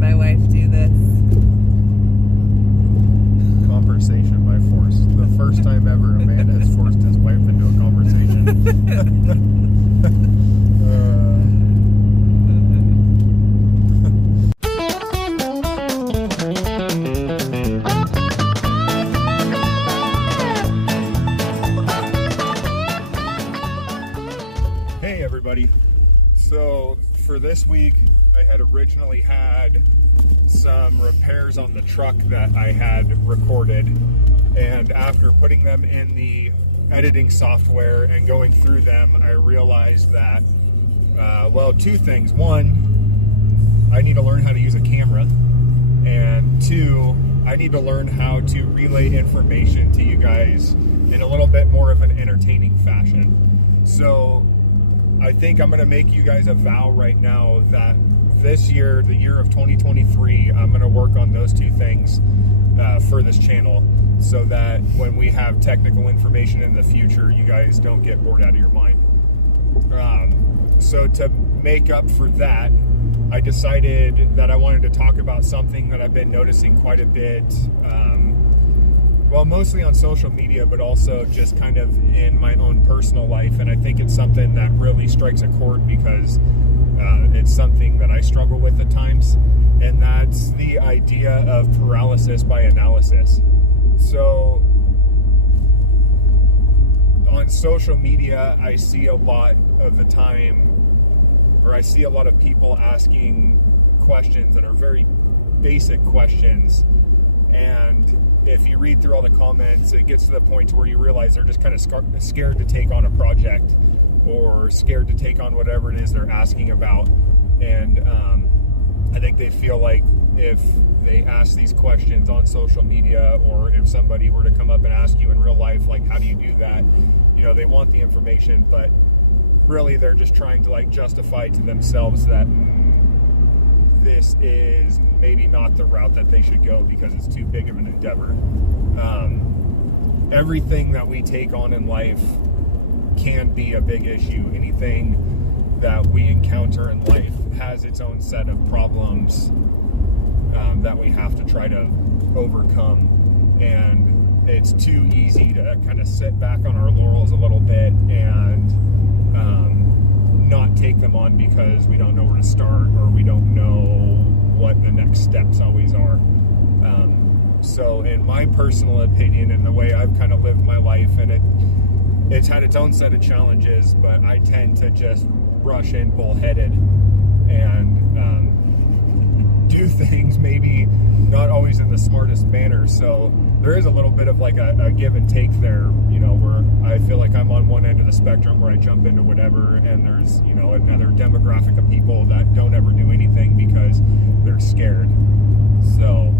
my wife do this. Conversation by force. The first time ever a man has forced his wife into a conversation. Hey everybody. So for this week, I had originally had some repairs on the truck that I had recorded, and after putting them in the editing software and going through them, I realized that well, two things. One, I need to learn how to use a camera, and two, I need to learn how to relay information to you guys in a little bit more of an entertaining fashion. So I think I'm going to make you guys a vow right now that this year, the year of 2023, I'm going to work on those two things for this channel, so that when we have technical information in the future, you guys don't get bored out of your mind. So to make up for that, I decided that I wanted to talk about something that I've been noticing quite a bit, well, mostly on social media, but also just kind of in my own personal life. And I think it's something that really strikes a chord because it's something that I struggle with at times. And that's the idea of paralysis by analysis. So on social media, I see a lot of the time, or I see a lot of people asking questions that are very basic questions. And if you read through all the comments, it gets to the point where you realize they're just kind of scared to take on a project or scared to take on whatever it is they're asking about. And I think they feel like if they ask these questions on social media, or if somebody were to come up and ask you in real life, like, how do you do that? You know, they want the information, but really they're just trying to like justify to themselves that this is maybe not the route that they should go because it's too big of an endeavor. Everything that we take on in life can be a big issue. Anything that we encounter in life has its own set of problems that we have to try to overcome. And it's too easy to kind of sit back on our laurels a little bit and not take them on because we don't know where to start, or we don't know what the next steps always are. So in my personal opinion, and the way I've kind of lived my life, and it's had its own set of challenges, but I tend to just rush in bullheaded and do things maybe not always in the smartest manner. So there is a little bit of like a give and take there, you know, where I feel like I'm on one end of the spectrum where I jump into whatever, and there's, you know, another demographic of people that don't ever do anything because they're scared. So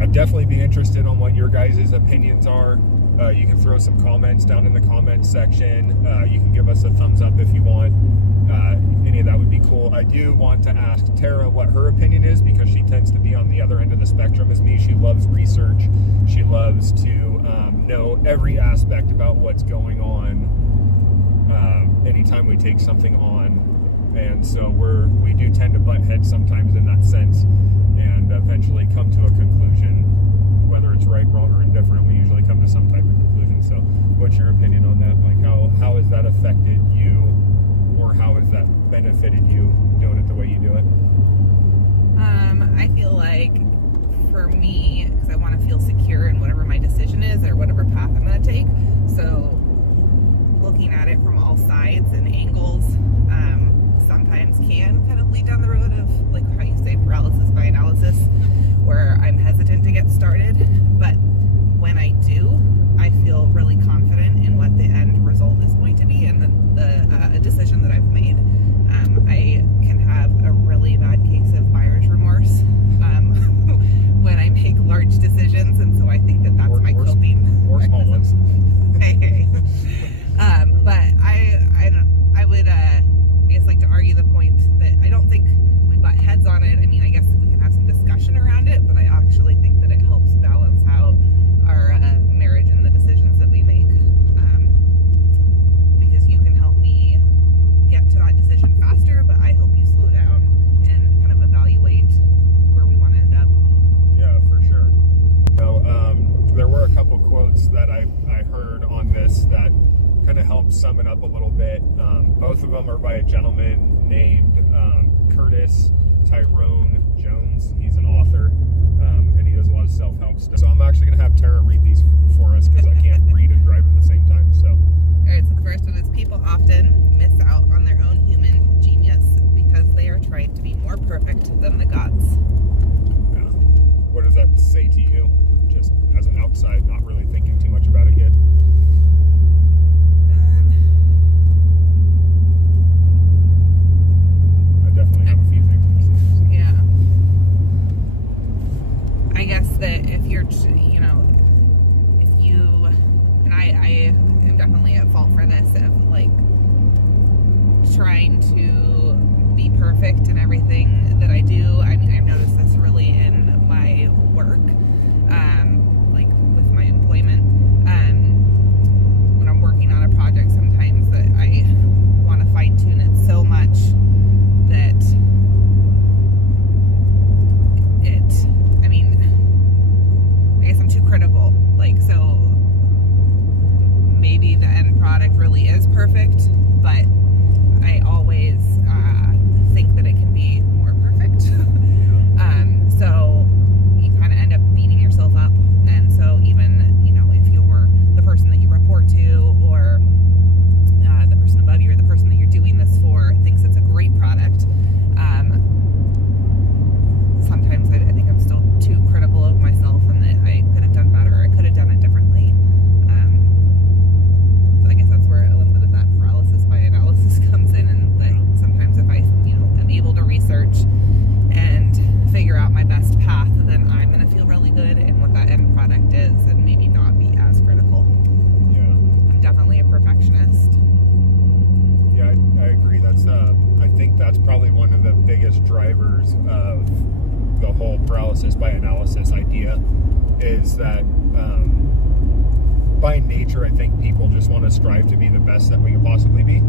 I'd definitely be interested on what your guys' opinions are. You can throw some comments down in the comments section. You can give us a thumbs up if you want. Any of that would be cool. I do want to ask Tara what her opinion is, because she tends to be on the other end of the spectrum as me. She loves research. She loves to know every aspect about what's going on anytime we take something on. And so we do tend to butt heads sometimes in that sense, and eventually come to a conclusion. Whether it's right, wrong, or indifferent, we usually come to some type of conclusion. So what's your opinion on that? Like, how has that affected you, or how has that benefited you doing it the way you do it? I feel like for me, because I want to feel secure in whatever my decision is or whatever path I'm going to take, so looking at it from all sides and angles sometimes can kind of lead down the road of, like how you say, paralysis by analysis, where I'm hesitant to get started. But when I do, I feel really confident in what the end result is going to be and the decision that I've made. I can have a really bad case of buyer's remorse when I make large decisions, and so I think that that's my coping mechanism. Hey. But I would I guess like to argue the point that I don't think we butt heads on it sum it up a little bit. Both of them are by a gentleman named Curtis Tyrone Jones. He's an author, and he does a lot of self-help stuff. So I'm actually going to have Tara read these for us because I can't read and drive at the same time. So, all right, so the first one is: people often miss out on their own human genius because they are trying to be more perfect than the gods. yeah. What does that say to you, just as an outside, not really thinking too much about it yet? I definitely have a few things. Yeah. I guess that if you're, you know, if you, and I am definitely at fault for this, of like trying to be perfect in everything that I do. I mean, I've noticed this really in my work, like with my employment. When I'm working on a project, sometimes that I want to fine tune it so much that I mean, I guess I'm too critical. Like, so maybe the end product really is perfect, but I always think that it can be more perfect. So you kind of end up beating yourself up. And so even, you know, if you're the person that you report to, or the person above you, or the person that you're doing this for thinks it's a great product, sometimes I think I'm still too critical of myself, and that I could have done better, or I could have done it differently. So I guess that's where a little bit of that paralysis by analysis comes in, and that sometimes if I, you know, am able to research and figure out my best path, then I'm going to feel really good in what that end product is, and maybe not be as critical. Yeah. I'm definitely a perfectionist. Yeah, I agree. That's I think that's probably one of the biggest drivers of the whole paralysis by analysis idea, is that by nature, I think people just want to strive to be the best that we can possibly be.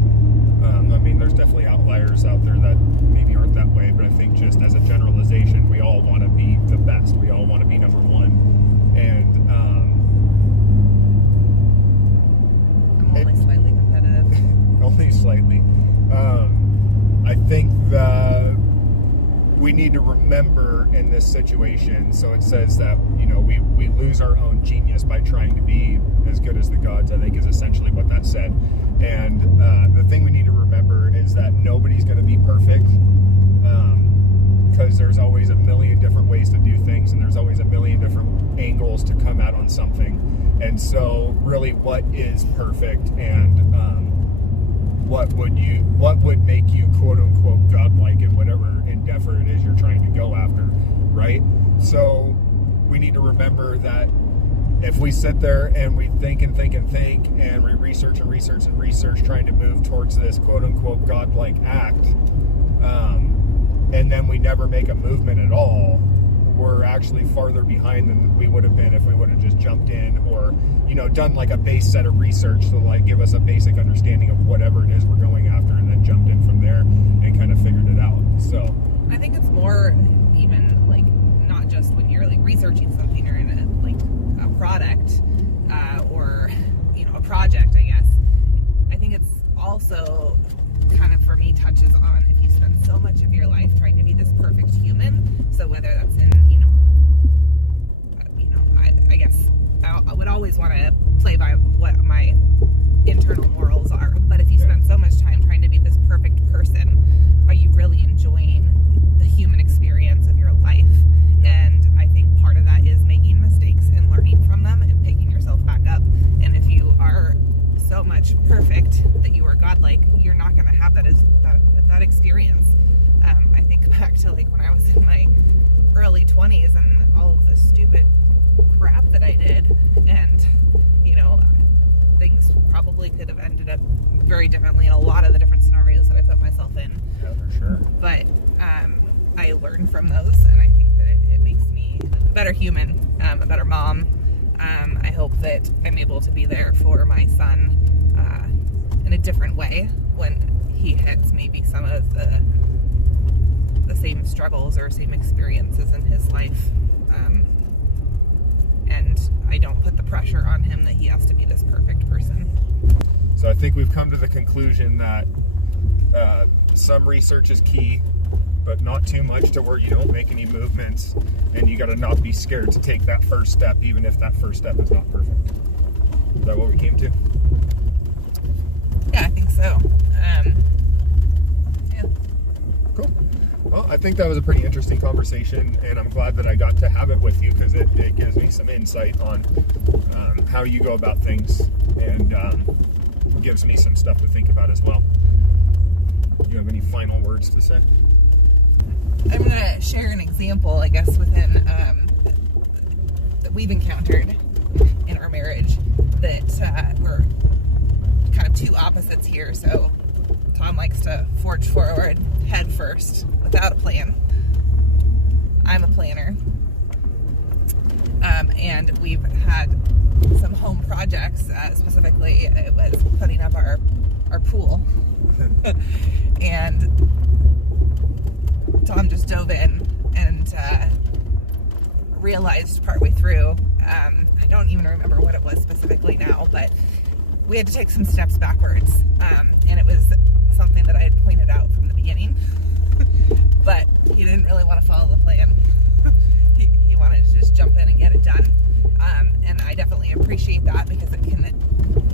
I mean, there's definitely outliers out there that maybe aren't that way, but I think just as a generalization, we all want to be the best. We all want to be number one. And I'm only slightly competitive. only slightly. I think that we need to remember in this situation, so it says that, you know, we lose our own genius by trying to be as good as the gods, I think is essentially what that said. And the thing we need to remember is that nobody's going to be perfect, because there's always a million different ways to do things, and there's always a million different angles to come out on something. And so really, what is perfect, and what would make you quote unquote godlike in whatever endeavor it is you're trying to go after, right? So we need to remember that if we sit there and we think and think and think, and we research and research and research, trying to move towards this quote unquote godlike act, and then we never make a movement at all, we're actually farther behind than we would have been if we would have just jumped in, or, you know, done like a base set of research to like give us a basic understanding of whatever it is we're going after, and then jumped in from there and kind of figured it out. So I think it's more even like not just when you're like researching something or in a product, or, you know, a project, I guess. I think it's also kind of, for me, touches on if you spend so much of your life trying to be this perfect human. So whether that's in, I guess I would always want to play by what my internal morals are. But if you spend so much time trying to be this perfect person, are you really enjoying the human experience of your life? And I think part of that is making mistakes and learning from them and picking yourself back up. And if you are so much perfect that you are godlike, you're not going to have that experience. I think back to like when I was in my early 20s and all of the stupid crap that I did, and, you know, things probably could have ended up very differently in a lot of the different scenarios that I put myself in. yeah, for sure. But I learned from those, and I think that it makes me a better human, a better mom. I hope that I'm able to be there for my son in a different way when he hits maybe some of the same struggles or same experiences in his life. And I don't put the pressure on him that he has to be this perfect person. So I think we've come to the conclusion that some research is key, but not too much to where you don't make any movements, and you got to not be scared to take that first step, even if that first step is not perfect. Is that what we came to? Yeah, I think so. Yeah. Cool. Well, I think that was a pretty interesting conversation, and I'm glad that I got to have it with you, because it gives me some insight on how you go about things, and gives me some stuff to think about as well. Do you have any final words to say? I'm going to share an example, I guess, within that we've encountered in our marriage that we're kind of two opposites here. So Tom likes to forge forward head first without a plan. I'm a planner. And we've had some home projects, specifically it was putting up our pool. And Tom just dove in and realized partway through, I don't even remember what it was specifically now, but we had to take some steps backwards. And it was something that I had pointed out from the beginning, but he didn't really want to follow the plan. He wanted to just jump in and get it done. And I definitely appreciate that, because it can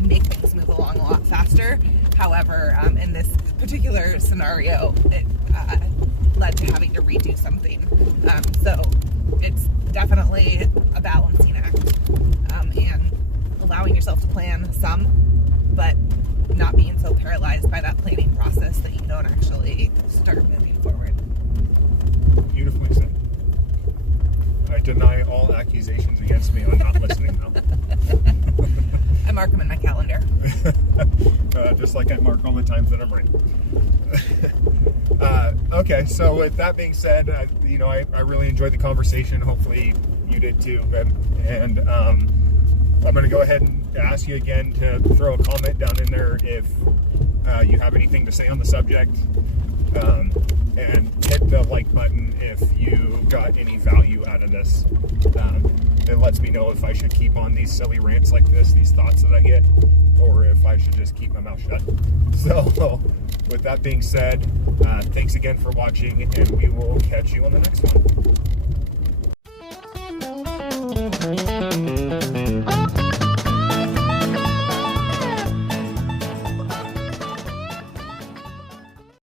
make things move along a lot faster. However, in this particular scenario, it led to having to redo something. So it's definitely a balancing act, and allowing yourself to plan some, but not being so paralyzed by that planning process that you don't actually start moving forward. Beautifully said. I deny all accusations against me on not listening now. I mark them in my calendar. Just like I mark all the times that I'm right. Okay, so with that being said, I really enjoyed the conversation. Hopefully you did too. And I'm going to go ahead and ask you again to throw a comment down in there if you have anything to say on the subject. And hit the like button if you got any value out of this. It lets me know if I should keep on these silly rants like this, these thoughts that I get, or if I should just keep my mouth shut. So, with that being said, thanks again for watching, and we will catch you on the next one.